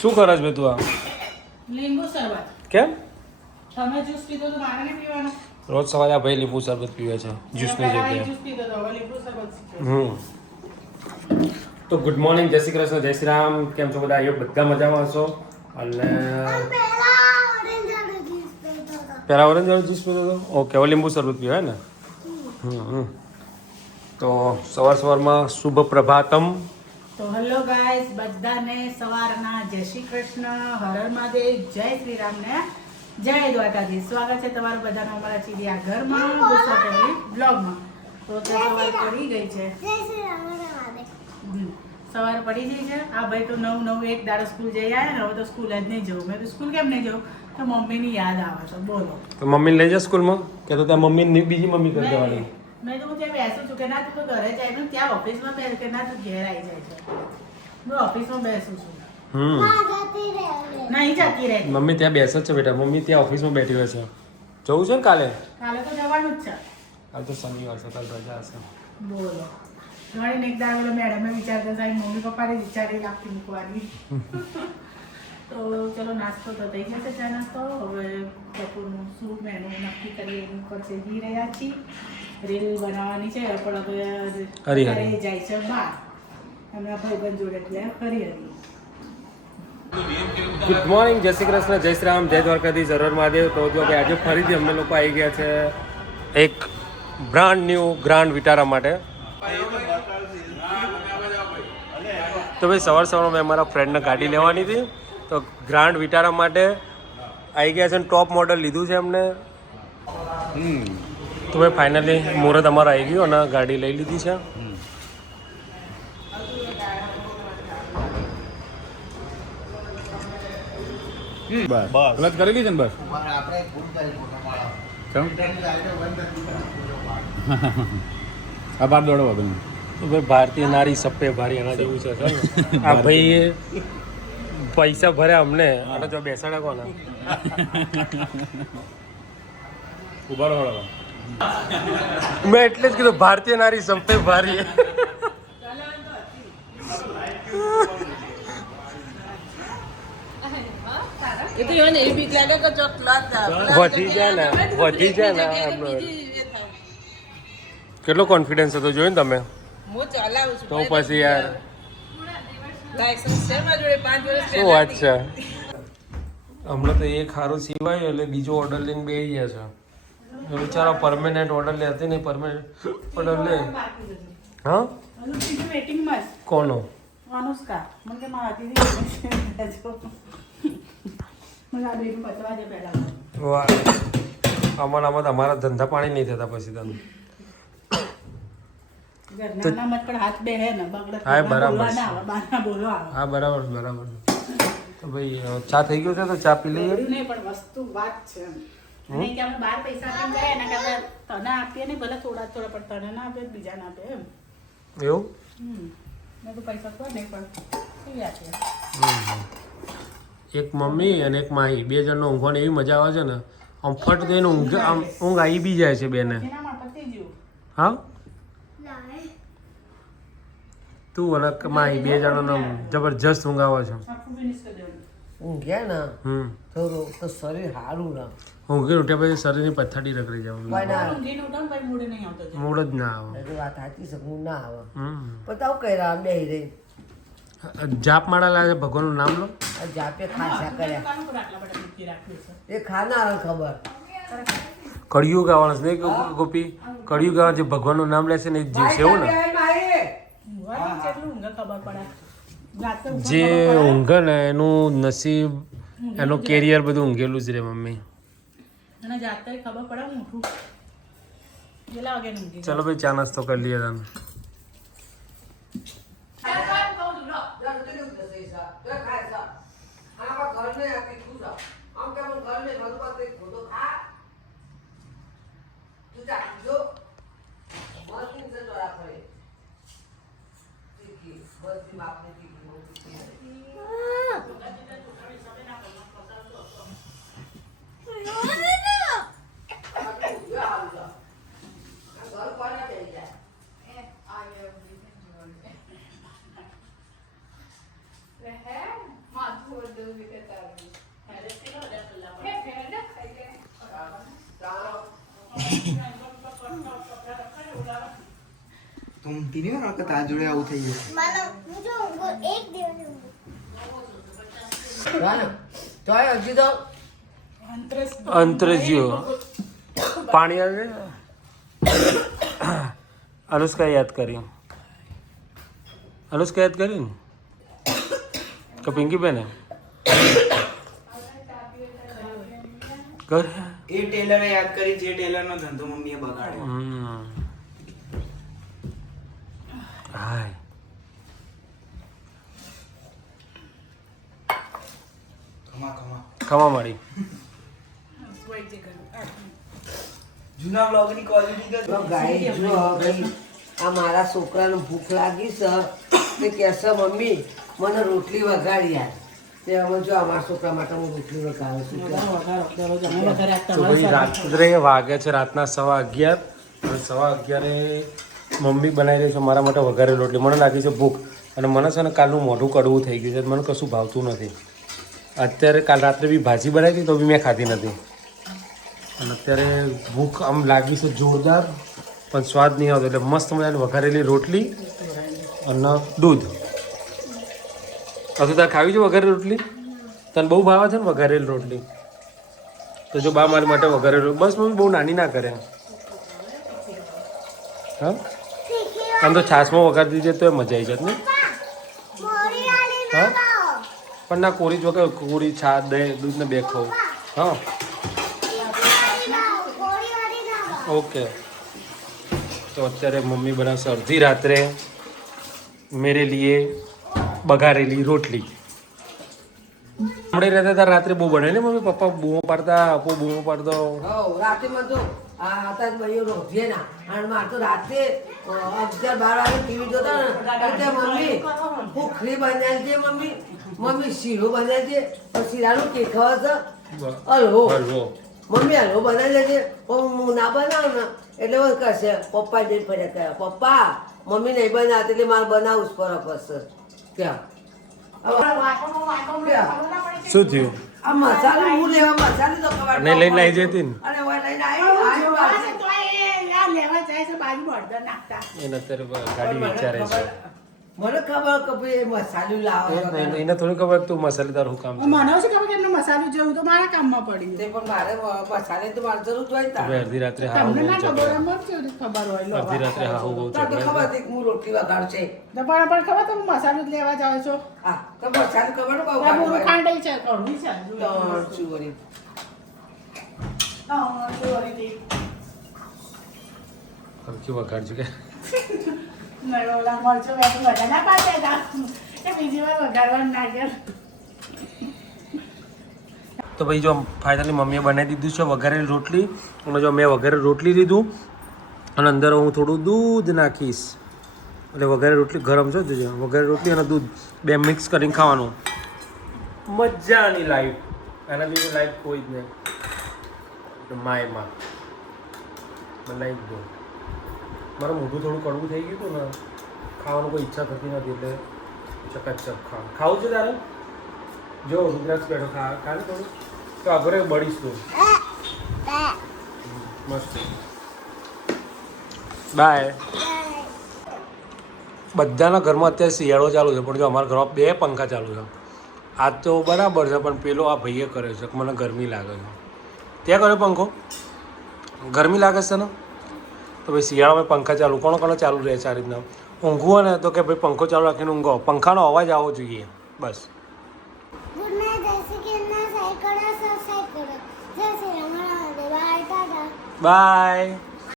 શું કરસ બે તું આ? લીંબુ શરબત. કેમ? તમે જ્યુસ પીધો તો મારે નહીં પીવાનો? રોજ સવારે આ ભાઈ લીંબુ શરબત પીવે છે જ્યુસની જગ્યાએ. જ્યુસ પીધો તો હવે લીંબુ શરબત શીખ્યો. તો ગુડ મોર્નિંગ, જય શ્રી કૃષ્ણ, જય શ્રી રામ. કેમ છો બધા? બધા મજામાં હશો. અને પહેલા ઓરેન્જ વાળો જ્યુસ પીધો હતો. ઓકે, હવે લીંબુ શરબત પીવે ને. તો સવારમાં શુભ પ્રભાતમ. તો હેલો ગાઈસ, બધાને સવારના જય શ્રી કૃષ્ણ, હર હર મહાદેવ, જય શ્રી રામ ને જય દ્વારકાધીશ. સ્વાગત છે તમારું બધાનું અમારા ચીડિયા ઘરમાં ગુસ્સા ફેમિલી બ્લોગમાં. તો સવાર પડી ગઈ છે. સવાર પડી ગઈ છે. આ ભાઈ તો નવ એક દાડો સ્કૂલ જઈ આવ્યા ને, હવે તો સ્કૂલ જ નહીં જવું. મેં તો સ્કૂલ કેમ નહીં જવું? તો મમ્મીની યાદ આવે છે. બોલો, તો મમ્મીને લઈ જા સ્કૂલમાં કે તો ત્યાં મમ્મી બીજી મમ્મી કરી દેવાની. મેં તો હું ત્યાં બેસું છું કે ના તું તો ઘરે જાય છે, ત્યાં ઓફિસમાં બેસ કે ના તું ઘેર આવી જાય છે. હું ઓફિસમાં બેસું છું. નહીં જતી રહે. મમ્મી ત્યાં બેસે જ છે બેટા. મમ્મી ત્યાં ઓફિસમાં બેઠી હોય છે. જવું છે ને કાલે? કાલે તો જવાનું જ છે. કાલે તો શનિવાર છે, કાલે રજા હશે. બોલો, ઘણી એક દાડો મેડમે વિચારતા હતા મમ્મી પપ્પાને વિચારી રાખતી મૂકવાની. તો ચલો, નાસ્તો તો થઈ જશે. ચા નાસ્તો હવે બપોરનું શું મેનુ નક્કી કરીએ એની પર જઈ રહ્યા છીએ. રીલ બનાવવાની છે પણ હવે જાય છે બહાર એમના ભાઈબંધ જોડે, એટલે હરી. ગુડ મોર્નિંગ, જય શ્રી કૃષ્ણ, જય શ્રી રામ, જય દ્વારકાધીશ, હર હર મહાદેવ. તો જો કે આજે ફરીથી અમને લોકો આવી ગયા છે એક બ્રાન્ડ ન્યૂ ગ્રાન્ડ વિટારા માટે. તો ભાઈ સવારમાં મેં મારા ફ્રેન્ડને ગાડી લેવાની હતી, તો ગ્રાન્ડ વિટારા માટે આવી ગયા છે. ટોપ મોડલ લીધું છે એમને. તો ભાઈ ફાઇનલી મુહૂર્ત અમારો આવી ગયો અને ગાડી લઈ લીધી છે. બસ કરી ગઈ છે ને બસ. આ બાર દોડવા તમે. તો ભાઈ ભારતીય નારી સપ્પે ભારી એના જેવું છે. આ ભાઈ પૈસા ભર્યા અમને અને જો બેસાડે કોને? ઉભા રહો. મેં એટલે જ કીધું ભારતીય નારી સપ્પે ભારી. વધી જાય ને કેટલો કોન્ફિડન્સ હતો જોયું ને તમે? તો પછી યાર શું વાત છે. હમણાં તો એક સારું સિવાય એટલે બીજો ઓર્ડર લઈને બેસી ગયા છે. વિચારો પરમેનન્ટ ઓર્ડર લેતી નહીં, પરમેનન્ટ ઓર્ડર લે. હા, કોનો? અનુષ્કા મને કે મારી આમાં અમારા ધંધા પાણી નહીં થતા પછી તમે. હા બરાબર, હા બરાબર બરાબર. તો ભાઈ ચા થઈ ગયો છે તો ચા પી લઈએ. પણ વસ્તુ વાત છે નહીં કે અમે 12 પૈસા આપીને ગયા એના કરતા તને આપીએ ને, ભલે થોડા પણ તને ના આપે બીજા ના આપે એમ. એવું મેં તો પૈસા કોઈ નહીં પણ શું આપે. એક મમ્મી અને એક માહી, બે જણનો ઊંઘવાની એવી મજા આવે છે ને. આમ ફટ દઈને ઊંઘ આવી બી જાય છે બેને. હા, તું અને માહી બે જણનો જબરજસ્ત ઊંઘ આવે છે. ઊંઘ્યા ને થોડું તો શરીર સારું ના ઊંઘી ઉઠ્યા પછી શરીરની પથારી રખડી જાય. મૂડ જ ના આવે. વાત સાચી છે, હું ના આવે પણ તાવ કર્યા બે રહી જાપ માળા લાગે ભગવાનનું નામ લો. જાપે ખાસા કર્યા એ ખાનાર ખબર. કળિયુગ આવવાનું છે ને ગોપી, કળિયુગ આવવાનું જે ભગવાનનું નામ લે છે ને એ જીવશે એવું ને. જે ઊંઘે ને એનું નસીબ, એનું કેરિયર બધું ઊંઘેલું જ રે મમ્મી. ચલો ભાઈ ચા નાસ્તો કરી લઈએ તમે. તું ઊંઘતી નહીં હોય કે તારા જોડે આવું થઈ જશે. તોય હજી તો અંતરજીઓ પાણી આવે અનુષ્કા યાદ કરી ને કે પિંકી બેને કર એ ટેલરે યાદ કરી જે ટેલરનો ધંધો મમ્મીએ બગાડ્યો. હાય ખમા ખમા. ખમા મારી જૂના બ્લોગની ક્વોલિટી તો ગાય જો ભાઈ આ મારા છોકરાને ભૂખ લાગી છે તે કહેશે મમ્મી મને રોટલી વગાડી યાર તે અમે જો અમારા છોકરા માટે હું રોટલી વગાડું છું તો ભાઈ રાત્રે વાગે છે રાતના 11:15 અને 11:15 મમ્મી બનાવી રહી છે મારા માટે વઘારેલી રોટલી મને લાગી છે ભૂખ અને મને છે ને કાલનું મોઢું કડવું થઈ ગયું છે મને કશું ભાવતું નથી અત્યારે કાલ રાત્રે બી ભાજી બનાવી હતી તો બી મેં ખાધી નથી અને અત્યારે ભૂખ આમ લાગી છે જોરદાર પણ સ્વાદ નહીં આવતો એટલે મસ્ત મજાની વઘારેલી રોટલી અને દૂધ હજુ તારે ખાવી છે વઘારેલી રોટલી તને બહુ ભાવે છે ને વઘારેલી રોટલી તો જો બા મારી માટે વઘારેલી બસ મમ્મી બહુ નાની ના કરે હા આમ તો છાશમાં વઘારી દીધી તો મજા આવી જાત ને હા પણ ના કોરી જ વગર કોરી છાશ દહીં દૂધ ને બે ખાવું હા ઓકે તો અત્યારે મમ્મી બનાવશે અડધી રાત્રે મેરે લીએ બઘારેલી રોટલી આપણે રહેતા હતા રાત્રે બહુ બને ને મમ્મી પપ્પા બૂમો પાડતા આપો બૂમો પાડતો રાતે માં તો આ હતા ભાઈઓ રોજે ના અને મારે તો રાતે 11-12 વાગે ટીવી જોતા ને એટલે મમ્મી ભૂખરી બનાવી દે મમ્મી શીરો બનાવી દે પછી શીરાનું કેક ખાવા છે હલવો મમ્મી હલવો બનાવી લેજે પણ હું ના બનાવું ને એટલે હું કહેશે પપ્પા જઈને ફર્યા કહે પપ્પા મમ્મી નહીં બનાવતી એટલે મારે બનાવવું જ પડે ત્યાં શું થયું આ મસાલો હું લેવા મસાલી તો ખબર અને લઈને આવી જતી ને અને ઓય લઈને આવી લેવા જાય છે બાજુ બળદર નાખતા એને અત્યારે ગાડી વિચારે છે મને ખબર કે ભાઈ મસાલું લાવો એને થોડી ખબર તું મસાલેદાર હું કામ છે મને શું ખબર કે એમને મસાલું જેવું તો મારા કામમાં પડ્યું તે પણ મારે મસાલે તો મારે જરૂર જ હોય હવે તારે અડધી રાત્રે હા તમને બહુ ના ખબર ઝઘડા એમ કેવી ખબર હોય લો અડધી રાત્રે હા બહુ તો ઝઘડા ખબર હતી કે હું રોટલી વગાડું છે તો પણ ખબર તમે મસાલું જ લેવા જાવ છો હા તો મસાલું ખબર ને બહુ આ બોરું ખાંડઈ છે કડવી છે ચોરી ચોરી ખરખી વગાડજો કે ઓલા મરચો વેચી બધા ના પાડે એ બીજી વાર વઘારવાનું ના કર તો ભાઈ જો ફાઇનલી મમ્મીએ બનાવી દીધું છે વઘારેલી રોટલી અને જો મેં વઘારેલી રોટલી લીધું અને અંદર હું થોડું દૂધ નાખીશ એટલે વઘારેલી રોટલી ગરમ છે જોજો વઘારેલી રોટલી અને દૂધ બે મિક્સ કરીને ખાવાનું મજાની લાઈફ આના જેવી લાઈફ કોઈ જ નહીં માયમાં બનાવી દો મારું મોઢું થોડું કડવું થઈ ગયું હતું ને ખાવાનું કોઈ ઈચ્છા થતી નથી એટલે ચકાચક ખાવું છે તારે જો રુદ્રાક્ષ બેઠો ખાને થોડું તો આગળ બળીશ તું મસ્ત બાય બધાના ઘરમાં અત્યારે શિયાળો ચાલુ છે પણ જો અમારા ઘરમાં 2 પંખા ચાલુ છે આજ તો બરાબર છે પણ પેલો આ ભાઈએ કરે છે મને ગરમી લાગે છે ત્યાં કર્યો પંખો ગરમી લાગે છે ને તો ભાઈ શિયાળામાં પંખા ચાલુ કોણ ચાલુ રહે છે આ રીતના ઊંઘવું ને તો કે ભાઈ પંખો ચાલુ રાખીને ઊંઘો પંખાનો અવાજ આવવો જોઈએ બસ બાય